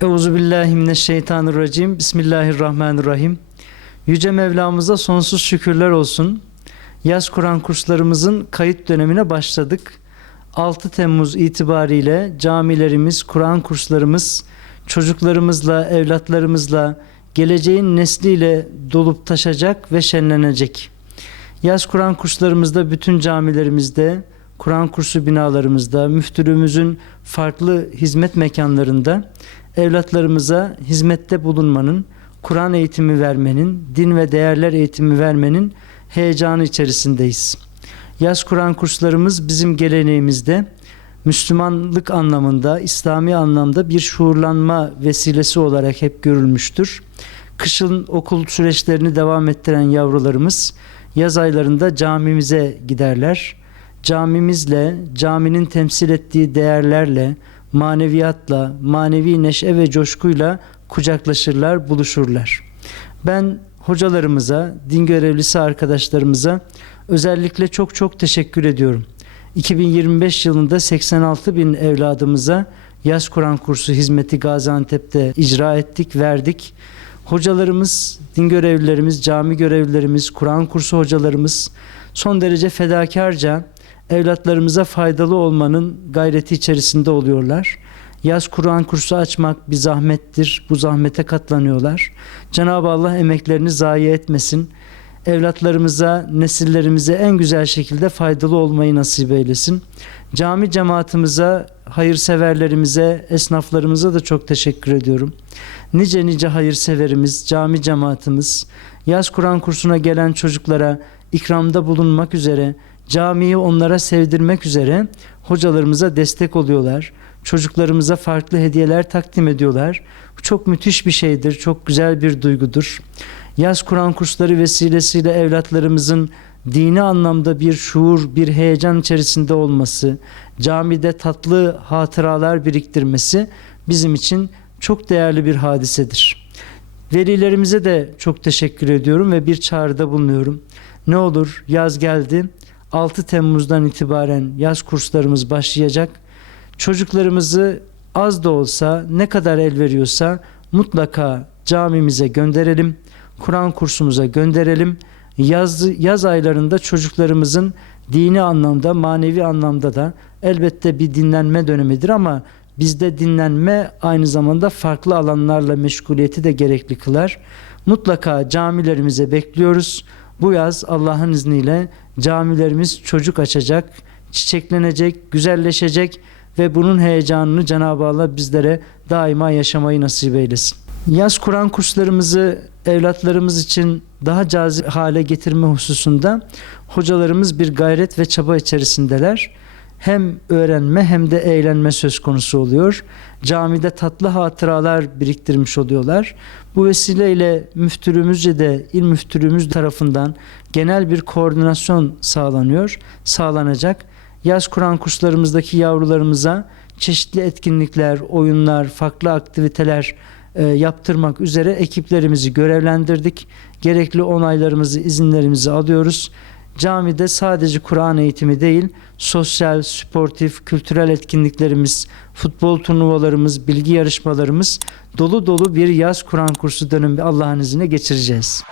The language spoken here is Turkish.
Euzubillahimineşşeytanirracim. Bismillahirrahmanirrahim. Yüce Mevlamıza sonsuz şükürler olsun. Yaz Kur'an kurslarımızın kayıt dönemine başladık. 6 Temmuz itibariyle camilerimiz, Kur'an kurslarımız çocuklarımızla, evlatlarımızla, geleceğin nesliyle dolup taşacak ve şenlenecek. Yaz Kur'an kurslarımızda bütün camilerimizde, Kur'an kursu binalarımızda, müftülüğümüzün farklı hizmet mekanlarında evlatlarımıza hizmette bulunmanın, Kur'an eğitimi vermenin, din ve değerler eğitimi vermenin heyecanı içerisindeyiz. Yaz Kur'an kurslarımız bizim geleneğimizde Müslümanlık anlamında, İslami anlamda bir şuurlanma vesilesi olarak hep görülmüştür. Kışın okul süreçlerini devam ettiren yavrularımız yaz aylarında camimize giderler. Camimizle, caminin temsil ettiği değerlerle, maneviyatla, manevi neşe ve coşkuyla kucaklaşırlar, buluşurlar. Ben hocalarımıza, din görevlisi arkadaşlarımıza özellikle çok teşekkür ediyorum. 2025 yılında 86 bin evladımıza yaz Kur'an kursu hizmeti Gaziantep'te icra ettik, verdik. Hocalarımız, din görevlilerimiz, cami görevlilerimiz, Kur'an kursu hocalarımız son derece fedakarca evlatlarımıza faydalı olmanın gayreti içerisinde oluyorlar. Yaz Kur'an kursu açmak bir zahmettir. Bu zahmete katlanıyorlar. Cenab-ı Allah emeklerini zayi etmesin. Evlatlarımıza, nesillerimize en güzel şekilde faydalı olmayı nasip eylesin. Cami cemaatimize, hayırseverlerimize, esnaflarımıza da çok teşekkür ediyorum. Nice hayırseverimiz, cami cemaatimiz, yaz Kur'an kursuna gelen çocuklara ikramda bulunmak üzere, camiyi onlara sevdirmek üzere hocalarımıza destek oluyorlar. Çocuklarımıza farklı hediyeler takdim ediyorlar. Bu çok müthiş bir şeydir, çok güzel bir duygudur. Yaz Kur'an kursları vesilesiyle evlatlarımızın dini anlamda bir şuur, bir heyecan içerisinde olması, camide tatlı hatıralar biriktirmesi bizim için çok değerli bir hadisedir. Velilerimize de çok teşekkür ediyorum ve bir çağrıda bulunuyorum. Ne olur, yaz geldi. 6 Temmuz'dan itibaren yaz kurslarımız başlayacak. Çocuklarımızı az da olsa, ne kadar el veriyorsa mutlaka camimize gönderelim. Kur'an kursumuza gönderelim. Yaz aylarında çocuklarımızın dini anlamda, manevi anlamda da elbette bir dinlenme dönemidir ama bizde dinlenme aynı zamanda farklı alanlarla meşguliyeti de gerekli kılar. Mutlaka camilerimize bekliyoruz. Bu yaz Allah'ın izniyle camilerimiz çocuk açacak, çiçeklenecek, güzelleşecek ve bunun heyecanını Cenab-ı Allah bizlere daima yaşamayı nasip eylesin. Yaz Kur'an kurslarımızı evlatlarımız için daha cazip hale getirme hususunda hocalarımız bir gayret ve çaba içerisindeler. Hem öğrenme hem de eğlenme söz konusu oluyor. Camide tatlı hatıralar biriktirmiş oluyorlar. Bu vesileyle müftülüğümüzce de il müftülüğümüz tarafından genel bir koordinasyon sağlanacak. Yaz Kur'an kurslarımızdaki yavrularımıza çeşitli etkinlikler, oyunlar, farklı aktiviteler yaptırmak üzere ekiplerimizi görevlendirdik. Gerekli onaylarımızı, izinlerimizi alıyoruz. Camide sadece Kur'an eğitimi değil, sosyal, sportif, kültürel etkinliklerimiz, futbol turnuvalarımız, bilgi yarışmalarımız dolu bir yaz Kur'an kursu dönemi Allah'ın izniyle geçireceğiz.